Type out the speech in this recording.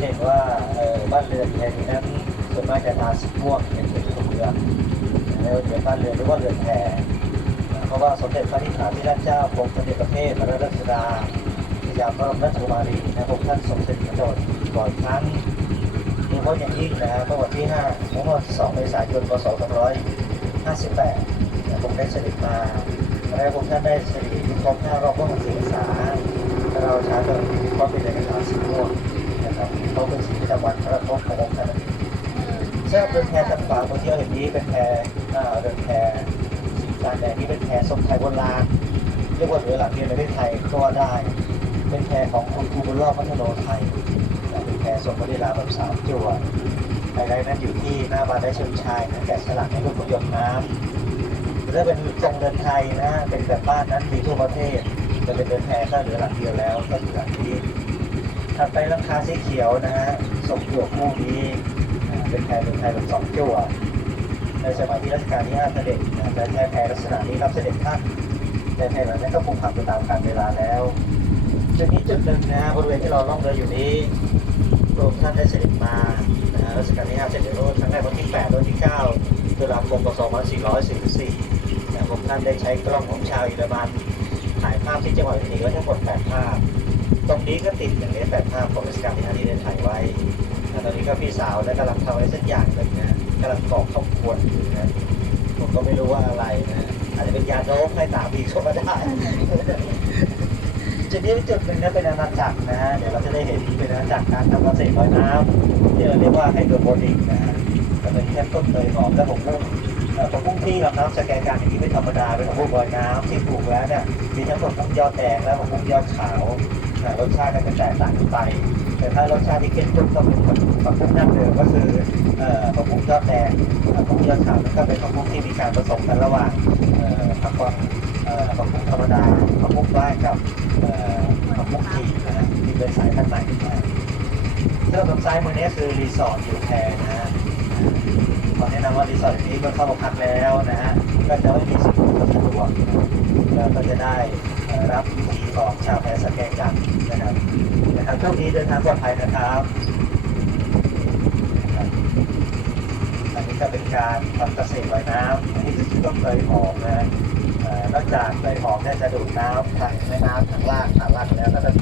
เห็นว่าบ้านเรือนแห่งนั้นส่วนมากจะทาสีม่วงเป็นเป็นตัวเรือนแล้วเรือนบ้านเรือนหรือว่าเรือนแพเพราะว่าสมเด็จพระนิธิพิราชเจ้ากรมสมเด็จประเทศพระราชดาสยามบรมราชกุมารีนะพระองค์ท่านทรงเสด็จพระโดดบ่อยครั้งโดยเฉพาะอย่างยิ่งนะฮะเมื่อวันที่5เมื่อวันที่2เมษายนพศ2558นะผมได้เสด็จมาและผมท่านได้เสด็จครบ5รอบพระมหัตถษาเราชาติก็เป็นในกระถาสีม่วง เรือนแพต่างๆบนที่เราเห็นนี้เป็นแพอ่าเรือนแพสีการแดงนี่เป็นแพทรงไทยโบราณเรียกว่าเรือหลังเดียวในประเทศไทยก็ว่าได้ เป็นแพของคุณครูบุญรอดพัฒโนไทยเป็นแพทรงพระเดลาแบบสามจั่วไฮไลท์นั้นอยู่ที่หน้าบานได้เชิงชายนะแกะสลักในรูปหยดน้ำถ้าเป็นทรงเดินไทยนะ เป็นแบบบ้านนั้นมีทั่วประเทศจะเป็นเดินแพก็เหลือหลังเดียวแล้วก็คือหลังนี้ถัดไปลังคาสีเขียวนะฮะทรงจั่วคู่นี้ เป็นแพเดินไทยแบบสองจั่วในสมัยที่รัชกาลที่ห้าเสด็จแต่ใช้แพลักษณะนี้รับเสด็จท่านแต่แพเหล่านั้นก็คงพังไปตามกาลเวลาแล้วจุดนี้จุดหนึ่งนะบริเวณที่เราล่องเรืออยู่นี้พระองค์ท่านได้เสด็จมานะรัชกาลที่5เสด็จโรดครั้งแรกวันที่8วันที่9ตุลาคมพศ2444นะพระองค์ท่านได้ใช้กล้องของชาวเยอรมันถ่ายภาพที่จังหวัดอุตรดิตถ์ไว้ทั้งหมด8ภาพ ตรงนี้ก็ติดอย่างนี้8ภาพของรัชกาลที่5ที่ได้ายไว้ นะตอนนี้ก็พี่สาวได้กำลังทำอะไรสักอย่างหนึ่งนะกำลังกรอกข้าวควรอยู่นะผมก็ไม่รู้ว่าอะไรนะอาจจะเป็นยาโน้มให้ตาพี่เข้ามาได้จุดนี้จุดหนึ่งนะเป็นอาณาจักรนะฮะเดี๋ยวเราจะได้เห็นเป็นอาณาจักรการทำเกษตรลอยน้ำที่เราเรียกว่าไฮโดรโปนิกนะฮะจะเป็นแค่ต้นเลยหอมและผมกุ้งผมกุ้งที่ลำน้ำสแกนการอย่างนี้ไม่ธรรมดาเป็นของพวกลอยน้ำที่ปลูกแล้วเนี่ยมีทั้งผมกุ้งยอดแดงและผมกุ้งยอดขาวรสชาติก็จะแตกต่างกันไป แต่ถ้ารสชาติที่เข้มข้นก็เป็นของของกุ้งดั้งเดิมก็คือเอ่อของกุ้งยอดแดงเอ่อของกุ้งยอดขาวนั่นก็เป็นของกุ้งที่มีการผสมกันระหว่างเอ่อผักกวางเอ่อของกุ้งธรรมดาของกุ้งว่ายกับเอ่อของมุกทีนะฮะที่เป็นสายพันธุ์ใหม่ขึ้นมาถ้าทางซ้ายมือนี้คือรีสอร์ทอยู่แพรนะฮะขอแนะนำว่ารีสอร์ทนี้เมื่อเข้าพักแล้วนะฮะก็จะไม่มีสิ่งอำนวยสะดวกแล้วก็จะได้ นะครับผีของชาวแพสแกงกันนะครับนะครับโชคดีเดินทางปลอดภัยนะครับอันนี้ก็เป็นการทำเกษตรลอยน้ำอันนี้คือต้นเคยหอมนะนอกจากเลยหอมเนี่ยจะดูดน้ำทางแม่น้ำทางล่างทางล่างแล้วก็จะ